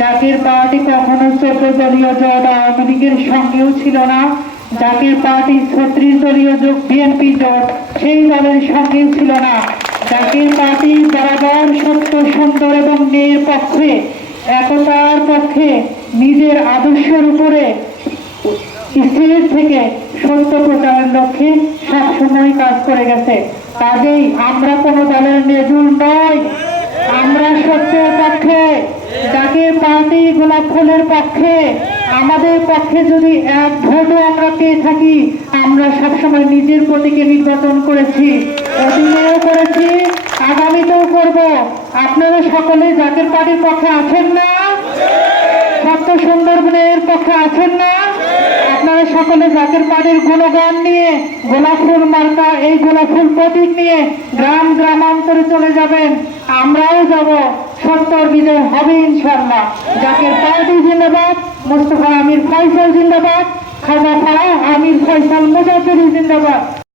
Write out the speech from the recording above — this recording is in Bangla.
জাতীয় পার্টি কখনো 14 দলীয় জোট আওয়ামী লীগের সঙ্গেও ছিল না। জাতীয় পার্টি 36 দলীয় জোট বিএনপি জোট সেই দলের সঙ্গেও ছিল না। জাতীয় পার্টি বরাবর সত্য, সুন্দর এবং ন্যায়ের পক্ষে, একতার পক্ষে, নিজের আদর্শের উপরে স্থির থেকে সত্য প্রচারের লক্ষ্যে সবসময় কাজ করে গেছে। কাজেই আমরা কোনো দলের নেজুর নই, আমরা সত্যের পক্ষে। জাতীয় পার্টি গোলাপ ফুলের পক্ষে। আমাদের পক্ষে যদি এক ভোটও আমরা পেয়ে থাকি, আমরা সবসময় নিজের প্রতীকে নির্বাচন করেছি, অতীতেও করেছি, আগামীতেও করব। আপনারা সকলে জাতীয় পার্টির পক্ষে আছেন না? সত্য সুন্দরবনের পক্ষে আছেন না? আপনারা সকলে জাতীয় পার্টির গুণগান নিয়ে গোলাপ ফুল মার্কা, এই গোলাপ ফুল প্রতীক নিয়ে গ্রাম গ্রামান্তরে চলে যাবেন, আমরাও যাব। সত্তর বিজয় হবে ইনশাআল্লাহ। জাতীয় পার্টি জিন্দাবাদ, মুস্তফা আমির ফয়সাল জিন্দাবাদ, খাজা ফারাহ আমির ফয়সাল মুজাদ্দেদি জিন্দাবাদ।